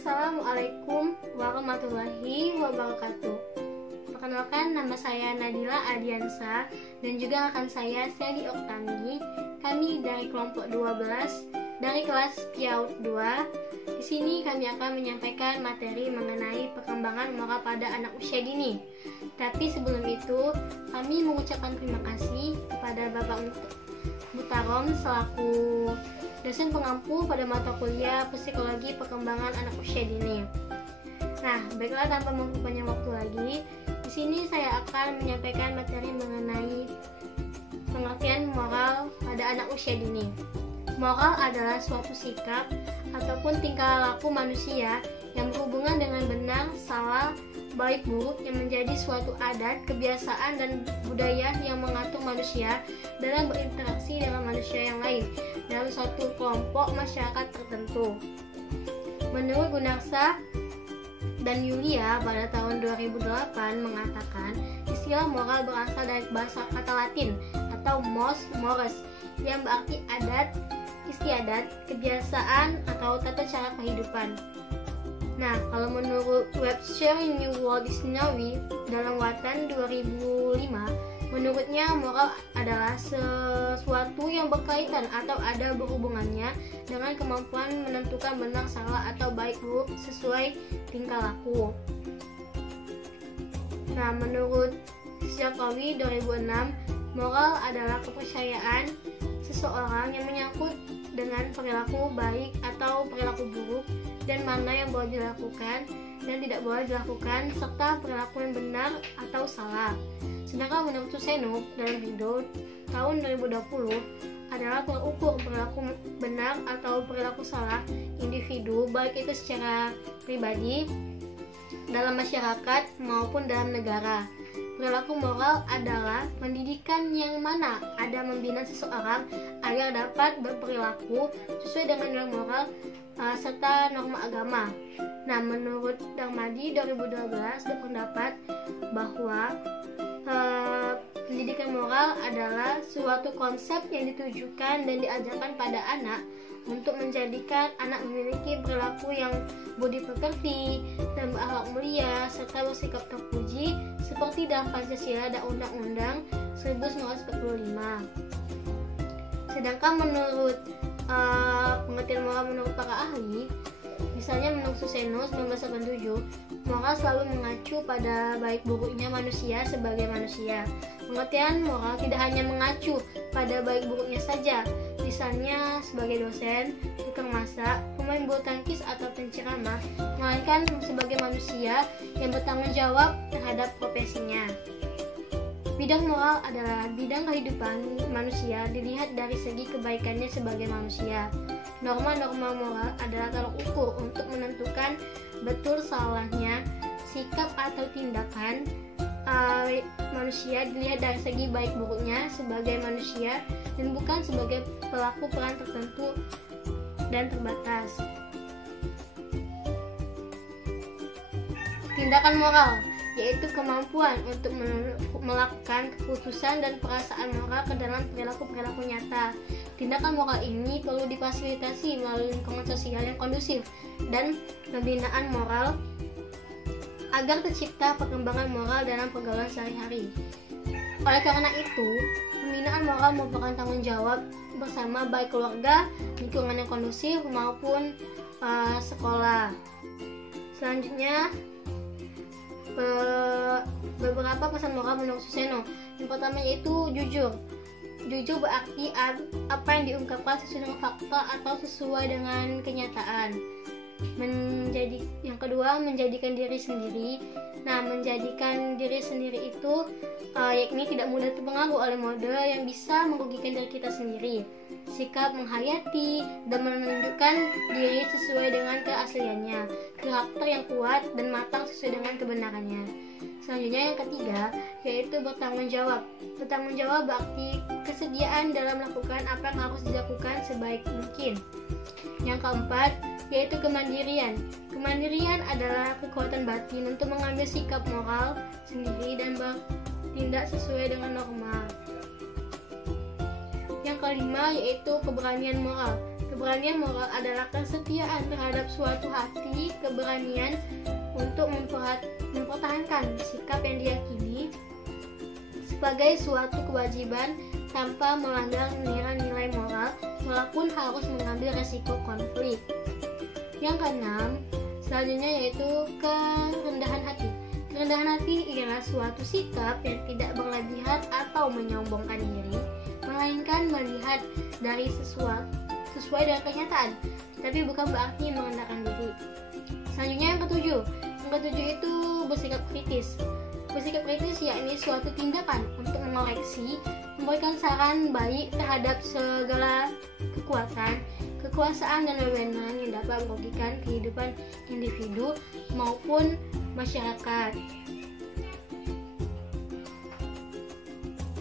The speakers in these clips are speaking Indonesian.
Assalamualaikum warahmatullahi wabarakatuh. Perkenalkan, nama saya Nadila Adiansa dan juga rekan saya Seli Oktani. Kami dari kelompok 12 dari kelas PIAUD 2. Di sini kami akan menyampaikan materi mengenai perkembangan moral pada anak usia dini. Tapi sebelum itu, kami mengucapkan terima kasih kepada Bapak Mutarom selaku dosen pengampu pada mata kuliah Psikologi Perkembangan Anak Usia Dini. Nah, baiklah, tanpa memperpanjang waktu lagi, di sini saya akan menyampaikan materi mengenai pengertian moral pada anak usia dini. Moral adalah suatu sikap ataupun tingkah laku manusia yang berhubungan dengan benar, salah, baik buruk yang menjadi suatu adat, kebiasaan, dan budaya yang mengatur manusia dalam berinteraksi dengan manusia yang lain dalam suatu kelompok masyarakat tertentu. Menurut Gunarsa dan Yulia pada tahun 2008 mengatakan istilah moral berasal dari bahasa kata Latin atau mos, mores, yang berarti adat, istiadat, kebiasaan, atau tata cara kehidupan. Nah, kalau menurut Webster New World Dictionary dalam Watan 2005, menurutnya moral adalah sesuatu yang berkaitan atau ada berhubungannya dengan kemampuan menentukan benar, salah, atau baik buruk sesuai tingkah laku. Nah, menurut Zakawi 2006, moral adalah kepercayaan seseorang yang menyangkut dengan perilaku baik atau perilaku buruk, dan mana yang boleh dilakukan dan tidak boleh dilakukan, serta perilaku yang benar atau salah. Sedangkan menurut Susenuk dalam video tahun 2020 adalah pengukur perilaku benar atau perilaku salah individu, baik itu secara pribadi, dalam masyarakat, maupun dalam negara. Perilaku moral adalah pendidikan yang mana ada membina seseorang agar dapat berperilaku sesuai dengan nilai moral serta norma agama. Nah, menurut Darmadi 2012 berpendapat bahwa pendidikan moral adalah suatu konsep yang ditujukan dan diajarkan pada anak untuk menjadikan anak memiliki perilaku yang budi pekerti dan berakhlak mulia serta bersikap terpuji seperti dalam Pancasila dan Undang-Undang 1945. Sedangkan menurut pengertian moral menurut para ahli, misalnya menurut Suseno 1987, moral selalu mengacu pada baik buruknya manusia sebagai manusia. Pengertian moral tidak hanya mengacu pada baik buruknya saja, misalnya sebagai dosen, tukang masak, pemain bulu tangkis, atau penceramah, melainkan sebagai manusia yang bertanggung jawab terhadap profesinya. Bidang moral adalah bidang kehidupan manusia dilihat dari segi kebaikannya sebagai manusia. Norma-norma moral adalah tolak ukur untuk menentukan betul salahnya sikap atau tindakan manusia dilihat dari segi baik buruknya sebagai manusia dan bukan sebagai pelaku peran tertentu dan terbatas. Tindakan moral yaitu kemampuan untuk melakukan keputusan dan perasaan moral ke dalam perilaku-perilaku nyata. Tindakan moral ini perlu difasilitasi melalui lingkungan sosial yang kondusif dan pembinaan moral agar tercipta perkembangan moral dalam pergaulan sehari-hari. Oleh karena itu, pembinaan moral merupakan tanggung jawab bersama baik keluarga, lingkungan yang kondusif, maupun sekolah. Selanjutnya, beberapa pesan moral menurut Suseno. Yang pertama yaitu jujur. Jujur berarti apa yang diungkapkan sesuai dengan fakta atau sesuai dengan kenyataan. Yang kedua, menjadikan diri sendiri. Nah, menjadikan diri sendiri itu yakni tidak mudah terpengaruh oleh mode yang bisa merugikan diri kita sendiri. Sikap menghayati dan menunjukkan diri sesuai dengan keasliannya. Karakter yang kuat dan matang sesuai dengan kebenarannya. Selanjutnya yang ketiga yaitu bertanggung jawab. Bertanggung jawab berarti kesediaan dalam melakukan apa yang harus dilakukan sebaik mungkin. Yang keempat yaitu kemandirian. Kemandirian adalah kekuatan batin untuk mengambil sikap moral sendiri dan bertindak sesuai dengan norma. Yang kelima yaitu keberanian moral. Keberanian moral adalah kesetiaan terhadap suatu hati, keberanian untuk mempertahankan sikap yang diyakini sebagai suatu kewajiban tanpa melanggar nilai-nilai moral walaupun harus mengambil resiko konflik. Yang keenam, selanjutnya yaitu kerendahan hati. Kerendahan hati ialah suatu sikap yang tidak berlebihan atau menyombongkan diri, melainkan melihat dari sesuai dengan kenyataan, tapi bukan berarti merendahkan diri. Selanjutnya yang ketujuh itu bersikap kritis. Bersikap kritis yakni suatu tindakan untuk mengoreksi, memberikan saran baik terhadap segala kekuasaan dan wewenang yang dapat merugikan kehidupan individu maupun masyarakat.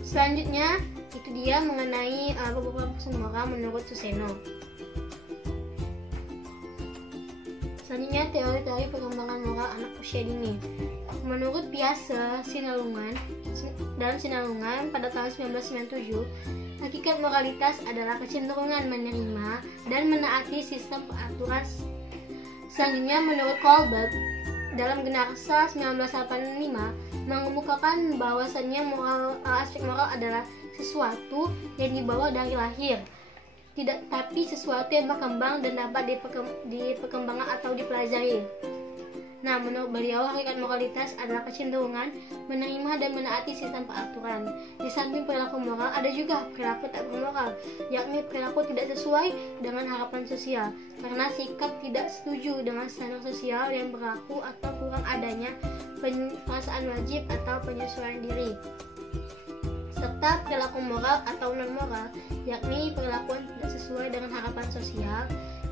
Selanjutnya itu dia mengenai beberapa pesan moral menurut Suseno. Selanjutnya teori-teori perkembangan moral anak usia dini. Menurut Piase Sinalungan pada tahun 1997, hakikat moralitas adalah kecenderungan menerima dan menaati sistem peraturan. Selanjutnya menurut Colbert dalam Genarsa 1985 mengemukakan bahwasannya aspek moral adalah sesuatu yang dibawa dari lahir, tapi sesuatu yang berkembang dan dapat diperkembangkan atau dipelajari. Nah, menurut beliau, hakikat moralitas adalah kecenderungan menerima dan menaati sistem peraturan. Di samping perilaku moral, ada juga perilaku tak bermoral, yakni perilaku tidak sesuai dengan harapan sosial, karena sikap tidak setuju dengan standar sosial yang berlaku atau kurang adanya perasaan wajib atau penyesuaian diri. Serta perilaku moral atau non-moral, yakni perilaku yang tidak sesuai dengan harapan sosial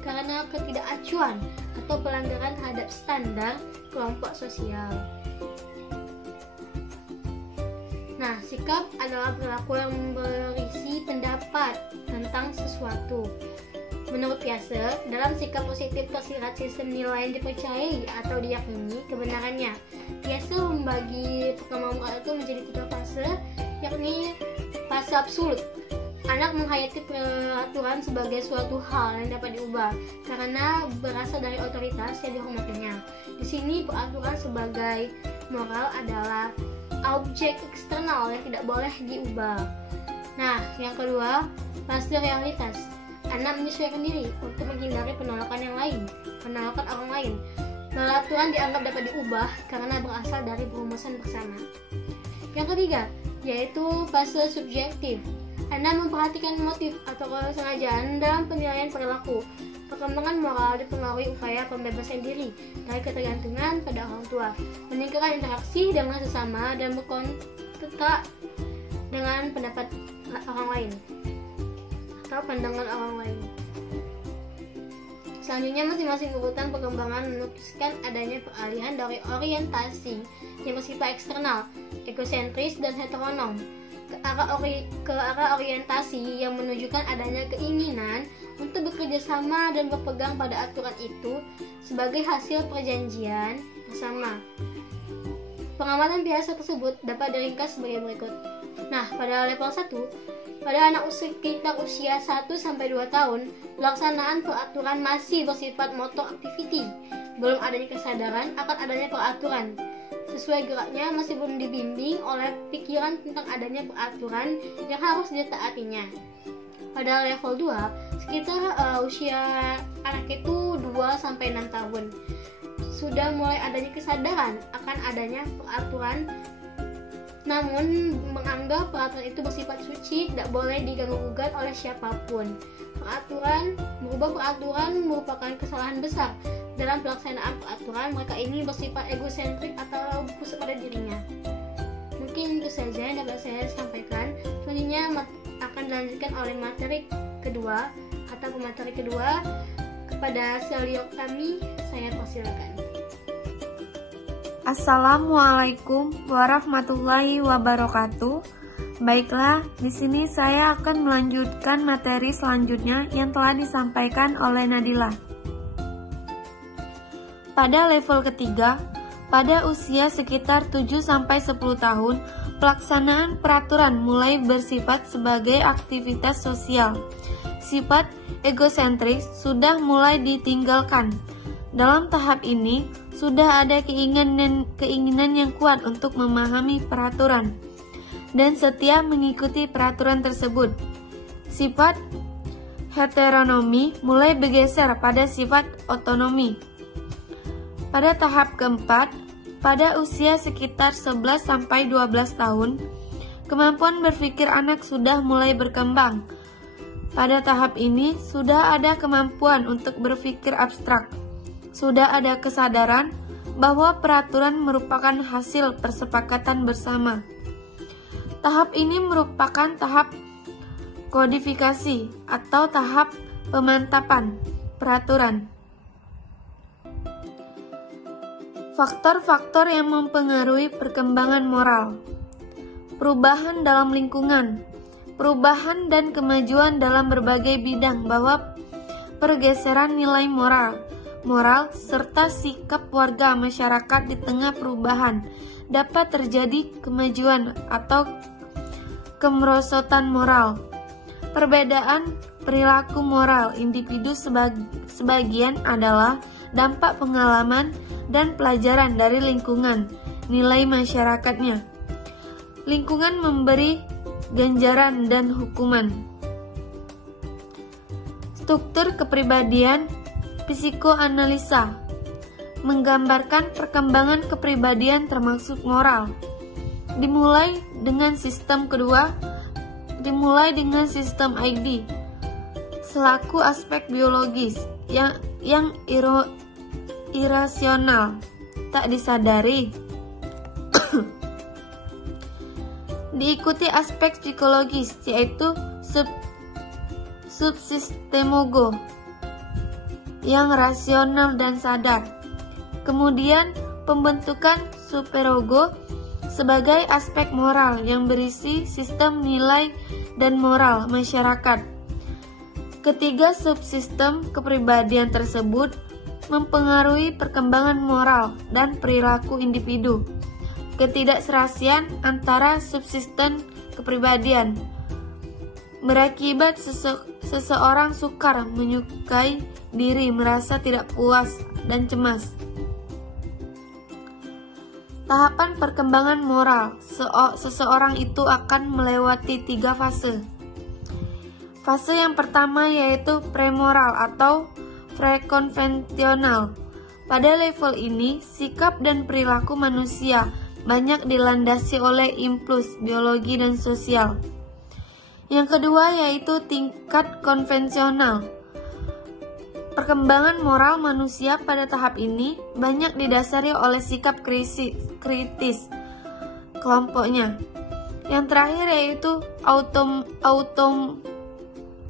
karena ketidakacuan atau pelanggaran terhadap standar kelompok sosial. Nah, sikap adalah perilaku yang berisi pendapat tentang sesuatu. Menurut Piase, dalam sikap positif tersirat sistem nilai yang dipercayai atau diyakini kebenarannya. Piase membagi perkembangan moral itu menjadi 3 fase, yakni fase absolut. Anak menghayati peraturan sebagai suatu hal yang dapat diubah karena berasal dari otoritas yang dihormatinya. Di sini peraturan sebagai moral adalah objek eksternal yang tidak boleh diubah. Nah, yang kedua, fase realitas. Anak menyesuaikan diri untuk menghindari penolakan orang lain. Peraturan dianggap dapat diubah karena berasal dari perumusan bersama. Yang ketiga, yaitu fase subjektif. Anda memperhatikan motif atau kesengajaan dalam penilaian perilaku. Perkembangan moral dipengaruhi upaya pembebasan diri dari ketergantungan pada orang tua, meningkatkan interaksi dengan sesama, dan berkontak dengan pendapat orang lain atau pandangan orang lain. Selanjutnya, masing-masing urutan perkembangan menunjukkan adanya peralihan dari orientasi yang bersifat eksternal, egosentris, dan heteronom ke arah orientasi yang menunjukkan adanya keinginan untuk bekerja sama dan berpegang pada aturan itu sebagai hasil perjanjian bersama. Pengamatan biasa tersebut dapat diringkas sebagai berikut. Nah, pada level 1, pada anak sekitar usia 1-2 tahun, pelaksanaan peraturan masih bersifat motor activity. Belum adanya kesadaran akan adanya peraturan. Sesuai geraknya masih belum dibimbing oleh pikiran tentang adanya peraturan yang harus ditaatinya. Pada level 2, sekitar usia anak itu 2-6 tahun, sudah mulai adanya kesadaran akan adanya peraturan, namun menganggap peraturan itu bersifat suci, tidak boleh diganggu-gugat oleh siapapun. Merubah peraturan merupakan kesalahan besar. Dalam pelaksanaan peraturan, mereka ini bersifat egosentrik atau pusat pada dirinya. Mungkin itu saja yang dapat saya sampaikan. Selanjutnya akan dilanjutkan oleh materi kedua atau pemateri kedua. Kepada Sally Oktami, saya persilakan. Assalamualaikum warahmatullahi wabarakatuh. Baiklah, di sini saya akan melanjutkan materi selanjutnya yang telah disampaikan oleh Nadila. Pada level ketiga, pada usia sekitar 7-10 tahun, pelaksanaan peraturan mulai bersifat sebagai aktivitas sosial. sifat egosentris sudah mulai ditinggalkan. Dalam tahap ini, sudah ada keinginan yang kuat untuk memahami peraturan dan setia mengikuti peraturan tersebut. Sifat heteronomi mulai bergeser pada sifat otonomi. Pada tahap keempat, pada usia sekitar 11-12 tahun, kemampuan berpikir anak sudah mulai berkembang. Pada tahap ini, sudah ada kemampuan untuk berpikir abstrak. Sudah ada kesadaran bahwa peraturan merupakan hasil persepakatan bersama. Tahap ini merupakan tahap kodifikasi atau tahap pemantapan peraturan. Faktor-faktor yang mempengaruhi perkembangan moral. Perubahan dalam lingkungan, perubahan dan kemajuan dalam berbagai bidang bahwa pergeseran nilai moral serta sikap warga masyarakat di tengah perubahan dapat terjadi kemajuan atau kemerosotan moral. Perbedaan perilaku moral individu sebagian adalah dampak pengalaman dan pelajaran dari lingkungan, nilai masyarakatnya. Lingkungan memberi ganjaran dan hukuman. Struktur kepribadian psikoanalisa menggambarkan perkembangan kepribadian termasuk moral. Dimulai dengan sistem ID selaku aspek biologis yang irasional, tak disadari. Diikuti aspek psikologis yaitu subsistemogo yang rasional dan sadar. Kemudian pembentukan superogo sebagai aspek moral yang berisi sistem nilai dan moral masyarakat. Ketiga subsistem kepribadian tersebut mempengaruhi perkembangan moral dan perilaku individu. Ketidakserasian antara subsistem kepribadian berakibat seseorang sukar menyukai diri, merasa tidak puas dan cemas. Tahapan perkembangan moral seseorang itu akan melewati 3 fase. Fase yang pertama yaitu premoral atau prekonvensional. Pada level ini, sikap dan perilaku manusia banyak dilandasi oleh impuls biologi dan sosial. Yang kedua yaitu tingkat konvensional. Perkembangan moral manusia pada tahap ini banyak didasari oleh sikap kritis kelompoknya. Yang terakhir yaitu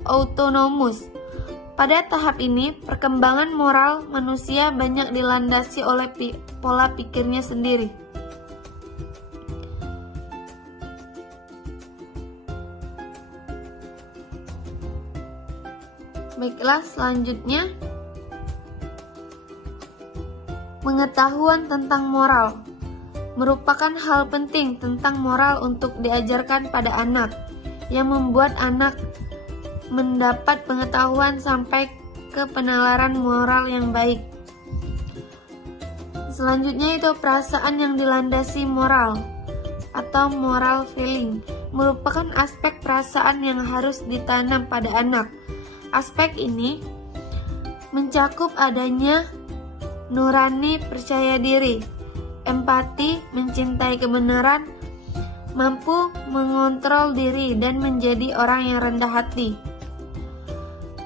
autonomus. Pada tahap ini, perkembangan moral manusia banyak dilandasi oleh pola pikirnya sendiri. Baiklah, selanjutnya pengetahuan tentang moral merupakan hal penting tentang moral untuk diajarkan pada anak, yang membuat anak mendapat pengetahuan sampai ke penalaran moral yang baik. Selanjutnya itu perasaan yang dilandasi moral atau moral feeling merupakan aspek perasaan yang harus ditanam pada anak. Aspek ini mencakup adanya nurani percaya diri, empati, mencintai kebenaran, mampu mengontrol diri dan menjadi orang yang rendah hati.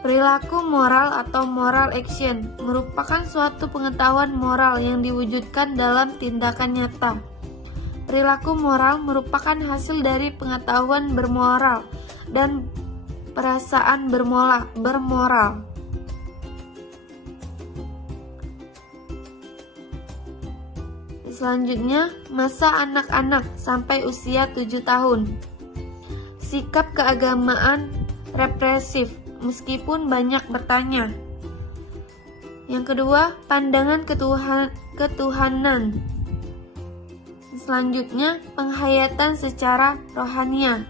Perilaku moral atau moral action merupakan suatu pengetahuan moral yang diwujudkan dalam tindakan nyata. Perilaku moral merupakan hasil dari pengetahuan bermoral dan perasaan bermoral. Selanjutnya, masa anak-anak sampai usia 7 tahun. Sikap keagamaan represif, meskipun banyak bertanya. Yang kedua, pandangan ketuhanan. Selanjutnya, penghayatan secara rohania.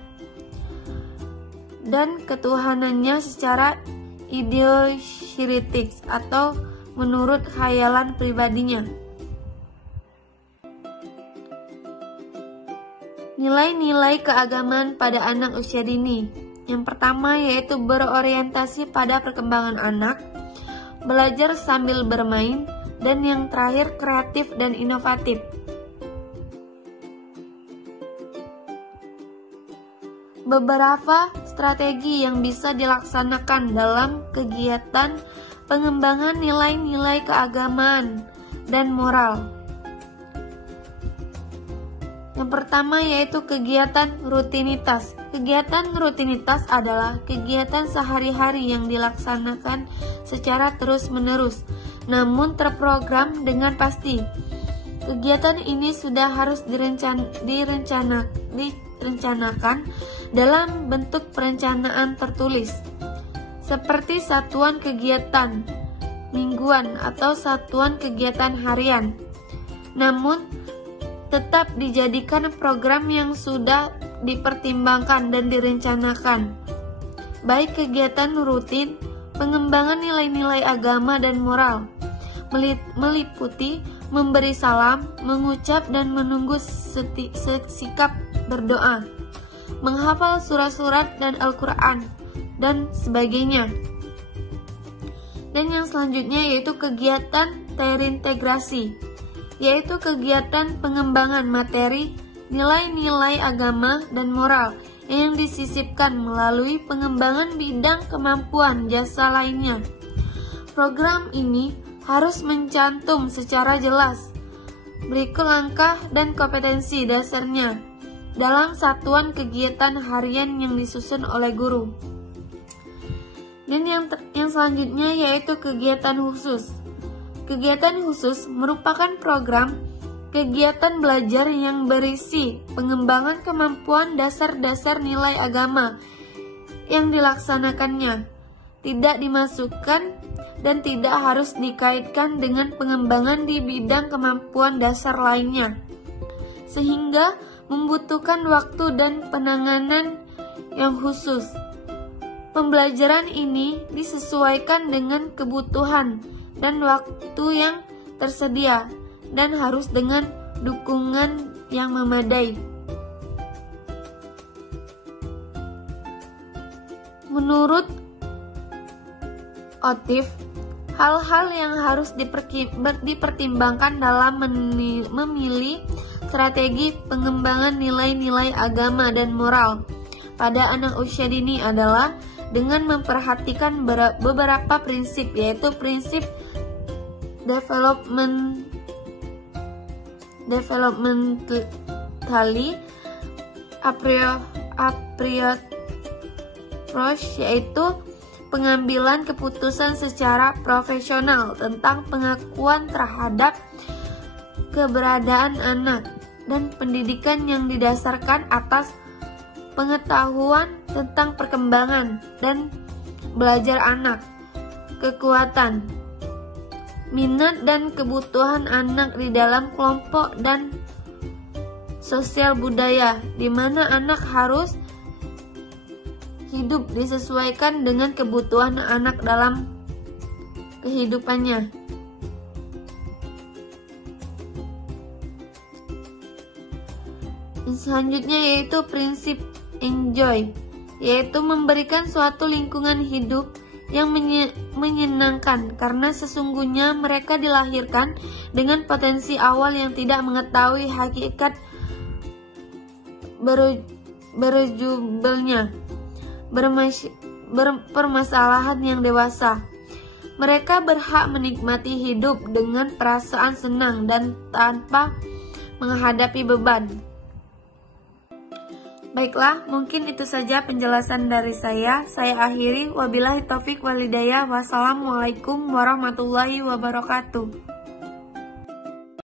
dan ketuhanannya secara ideosyritik atau menurut khayalan pribadinya. Nilai-nilai keagamaan pada anak usia dini. Yang pertama yaitu berorientasi pada perkembangan anak, belajar sambil bermain, dan yang terakhir kreatif dan inovatif. Beberapa strategi yang bisa dilaksanakan dalam kegiatan pengembangan nilai-nilai keagamaan dan moral. Yang pertama yaitu kegiatan rutinitas. Kegiatan rutinitas adalah kegiatan sehari-hari yang dilaksanakan secara terus-menerus, namun terprogram dengan pasti. Kegiatan ini sudah harus direncanakan dalam bentuk perencanaan tertulis, seperti satuan kegiatan mingguan atau satuan kegiatan harian. Namun, tetap dijadikan program yang sudah dipertimbangkan dan direncanakan. Baik kegiatan rutin, pengembangan nilai-nilai agama dan moral, meliputi memberi salam, mengucap dan menunggu sikap berdoa, menghafal surat-surat dan Al-Quran, dan sebagainya. Dan yang selanjutnya yaitu kegiatan terintegrasi, yaitu kegiatan pengembangan materi, nilai-nilai agama dan moral yang disisipkan melalui pengembangan bidang kemampuan jasa lainnya. Program ini harus mencantum secara jelas berikut langkah dan kompetensi dasarnya dalam satuan kegiatan harian yang disusun oleh guru. Dan yang selanjutnya yaitu kegiatan khusus. Kegiatan khusus merupakan program kegiatan belajar yang berisi pengembangan kemampuan dasar-dasar nilai agama yang dilaksanakannya, tidak dimasukkan dan tidak harus dikaitkan dengan pengembangan di bidang kemampuan dasar lainnya, sehingga membutuhkan waktu dan penanganan yang khusus. Pembelajaran ini disesuaikan dengan kebutuhan dan waktu yang tersedia dan harus dengan dukungan yang memadai. Menurut Otif, hal-hal yang harus dipertimbangkan dalam memilih strategi pengembangan nilai-nilai agama dan moral pada anak usia dini adalah dengan memperhatikan beberapa prinsip, yaitu prinsip developmentally approach, yaitu pengambilan keputusan secara profesional tentang pengakuan terhadap keberadaan anak dan pendidikan yang didasarkan atas pengetahuan tentang perkembangan dan belajar anak, kekuatan, minat dan kebutuhan anak di dalam kelompok dan sosial budaya, di mana anak harus hidup disesuaikan dengan kebutuhan anak dalam kehidupannya. Selanjutnya yaitu prinsip enjoy, yaitu memberikan suatu lingkungan hidup yang menyenangkan, karena sesungguhnya mereka dilahirkan dengan potensi awal yang tidak mengetahui hakikat berjubelnya permasalahan yang dewasa. Mereka berhak menikmati hidup dengan perasaan senang dan tanpa menghadapi beban. Baiklah, mungkin itu saja penjelasan dari saya. Saya akhiri, wabillahi taufik walhidayah. Wassalamualaikum warahmatullahi wabarakatuh.